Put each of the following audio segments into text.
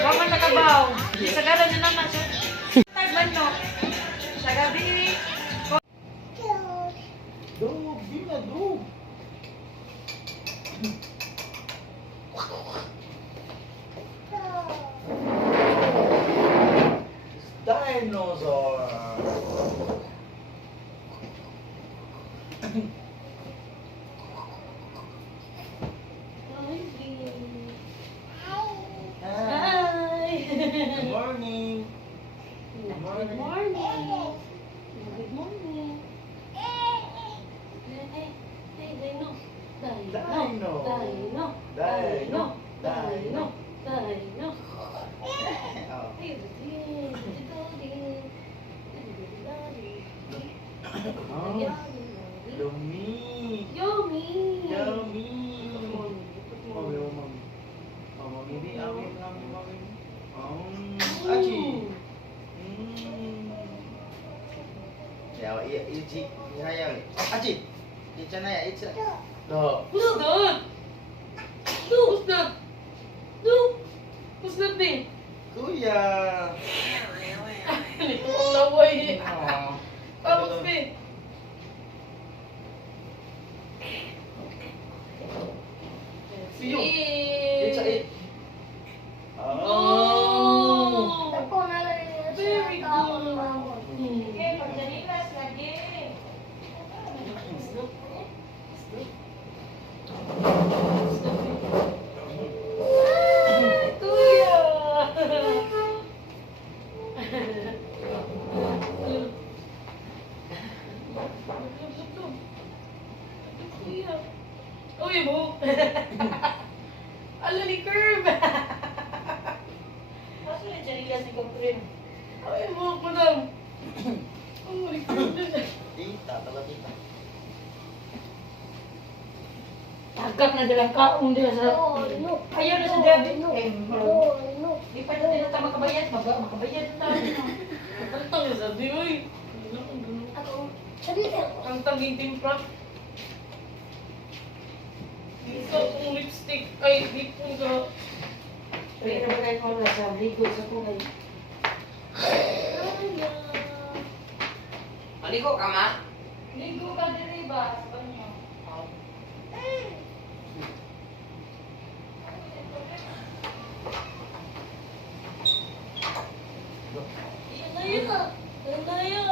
Waman nakabaw. Isagaran niyo naman siya. Tagmanok. Sa gabi. Dog, di na dog. Dinosaur. Hi. Good morning. Good morning. Good morning. Dino. Yummy. Yummy. Yummy. Mami, di amin. Achi. Ya, ichi, ya. Achi. Ichi na ya, ichi. Do. Who's that? Who's that? Who's that thing? Kuya. Laway. Oh. Vamos ver. See you. It's it. Oh. Ako na lang Very good. Okay, pagdanilas lagi. Kuya. Kuya. Uy, mo. Ala ni Curve. Kaso na danilas ni Kaprin. Uy, mo, madam. Oh, ni Curve. Tita, tala tita. Tagak na dalang kaong dila sa... Ayaw na sa gabi. Di pa na tayo makabayad. Makabayad na tayo. Kantang na sabi, uy. Kantang yung timpra. Ito kong lipstick. Ay, di po ka. Pero kaya ko na sa ligo sa kulay. Maligo ka, ma? Ligo ka din ba? Sa banyo. Iyan na yun. Iyan na yun.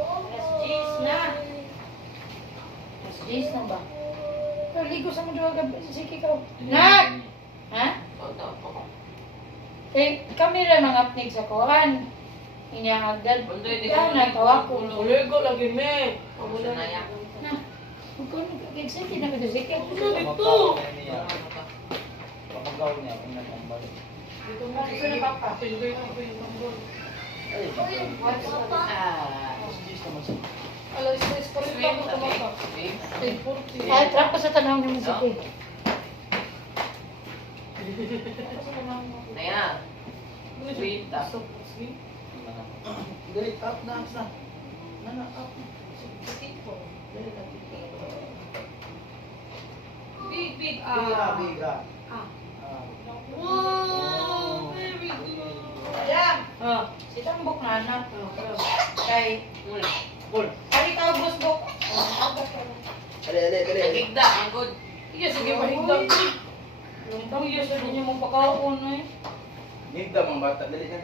Alas 10 na. Alas 10 na ba? Pero ligo sa mga gabi. Sige ka. Nak! Ha? Eh, kami rin mga apnig sa kuhan. Inyagad. Yan na, tawa ko. Ligo lagi, me. Sanaya. Na, huwag ko nagkakit na ka sige. Dito. Papagaw niya, kung nagambal. Dito mo kasi na papa. Pilgay ko yung tambol. Ay, What's up? Gis naman siya. Alas, stress pa rin ako tumapa. Ay, 40. Ay, trap pa sa tanong ng sige. Naya. Sweet, ah. Sweet. Dali, up na, up na. Nana, up. Dali, Big, big. biga, biga. Ah. Ah. Wow, very good. Alam, Ah. si Tambok na anak. Ah. Kay, Cool. ari ka busbok. Dali. Nagigda, ang good. Iya, sige, mahigdag. Yung tang iya sa ninyo magpakaon eh. Nigda mga bata. Dali na.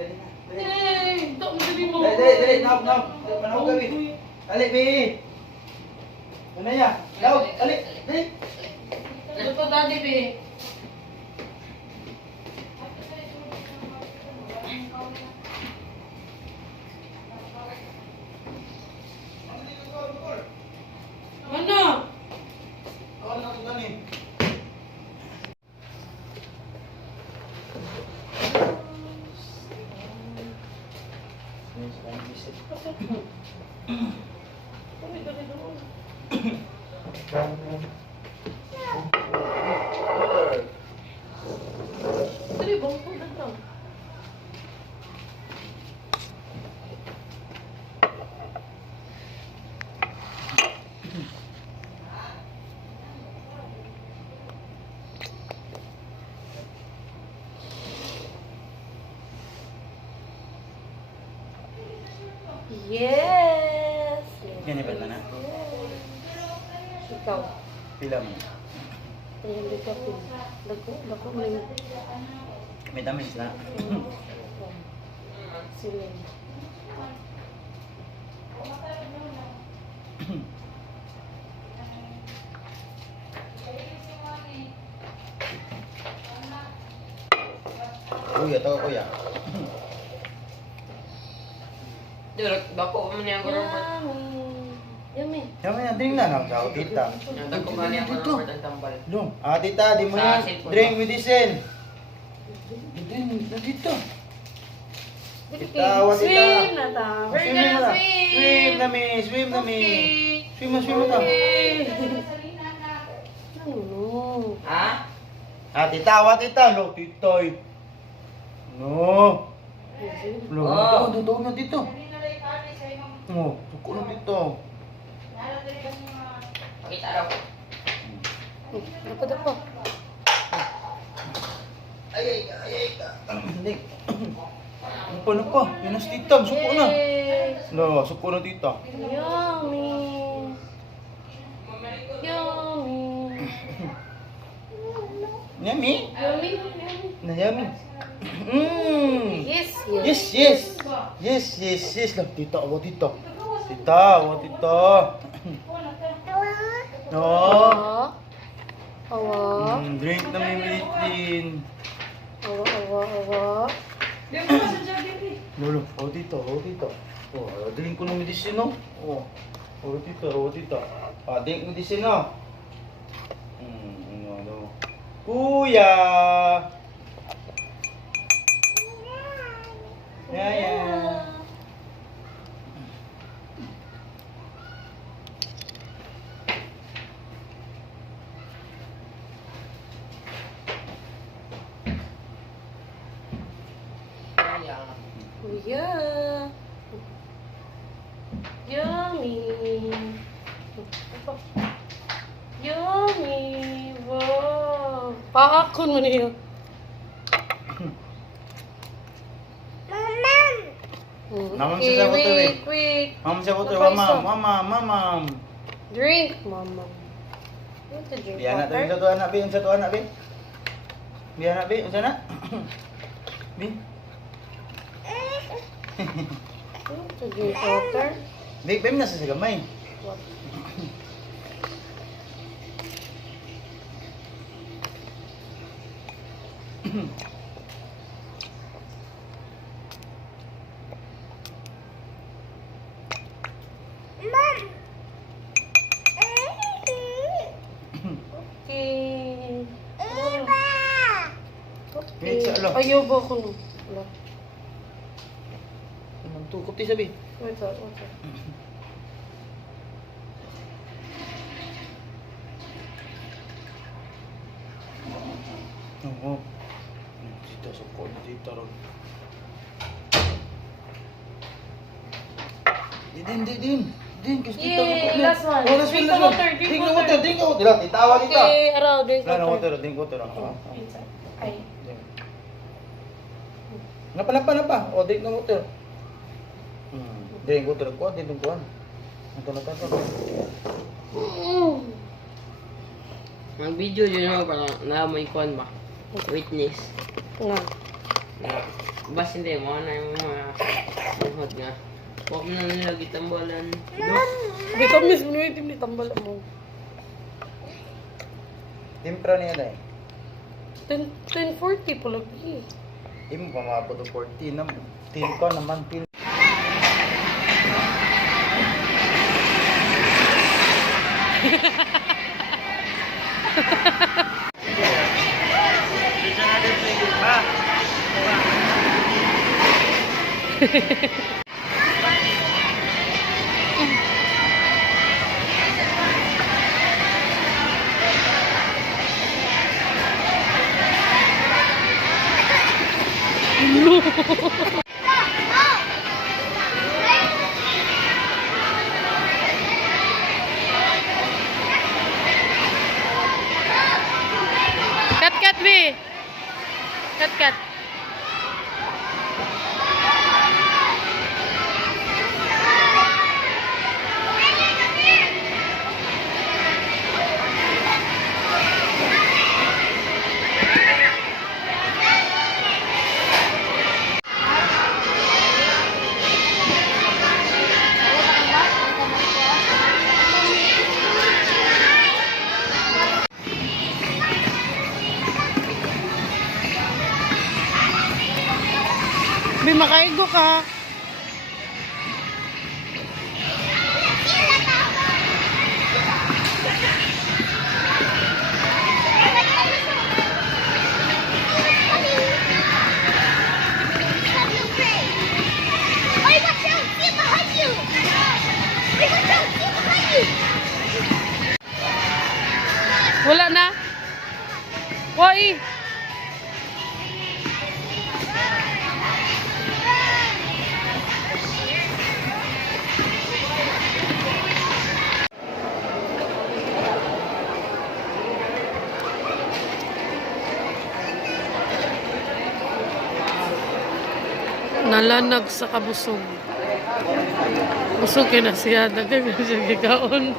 Eh, dok mo sabi mo. Dali. Nap. Manaw gabi. Dali, bi. Ano ya? Daw, dali. Ito daddy be. Ano? Awan na ko gani. Dali, bang po na to. Ikaw. Pila mo. Tingin dito. Dako mo lang. May tamis na. Sila. Kuya, tawa kuya. Direk, bako mo niya ko Robert. Yummy. Yaman yan, drink na lang sa tita. Yung dako mo niya ko Robert ang tambal. Dong, tita, di mo yan. Drink medicine. Drink na dito. Tita, wala tita. Swim na ta. We're Swim gonna na. swim. Swim na mi, swim na mi. Swim na, swim na. Ano? Ha? Tita, awa tita. Lo, titoy. No. Lo, Oh. dito na dito. Oh, suko na dito. Pakita raw. Dapa. Ay. Hindi. Ano pa? Pinas tita, suko na. No, suko na tita. Yummy. Yummy. Yummy? Yummy. Na yummy. Mmm. Yes. Yes. Lang, tita, awa tita. Tita, awa tita. No. Awa. Drink na may medicine. Awa. Di mo sa Jollibee. Lolo, awa tita. Oh, drink ko ng medicine, no? Oh. Awa tita. Drink medicine, no? No. Kuya! Yeah. Sayang. Kuya. Yummy. Yummy. Wow. Pakakon mo niyo. Naman sa sagot to, eh. Quick. Mama siya ko to, Napaiso. mama. Drink, mama. You want to drink Biya na water? tayo sa to anak, Bi. Biya na, Bi. Unsa na? Bi. You want to drink water? Bi, Bi, nasa sa gamay. What? Okay. Wait, sa alo. Ayaw ba ko no? Wala. Tukop ti sabi. Wait. Oo. Dito sa kon dito ron. Din, kasi dito. Yay, last one. Oh, last Drink one. the water, drink Drink the water. water, drink the water. Dila, itawa dito. Okay, araw, drink Wala na water. water, drink water. Ay. Napa. O, drink ng water. Drink water ko, drink ng kuhan. Ito. Ang video yun ako parang naamoy kuhan ba? Witness. Nga. Bas hindi mo na yung mga buhod nga. Huwag na nila gitambalan. Di ka mismo na yung tambal mo. Timpra niya na eh. 10:40 po lagi. Di mo pa mabot ng 14 naman. Tin pa naman, tin. Cut, B. Cut. Bi makaigo ka. Wala na. Woi. Nalanag sa kabusog. Busog kina siya. Dagang siya gikaon.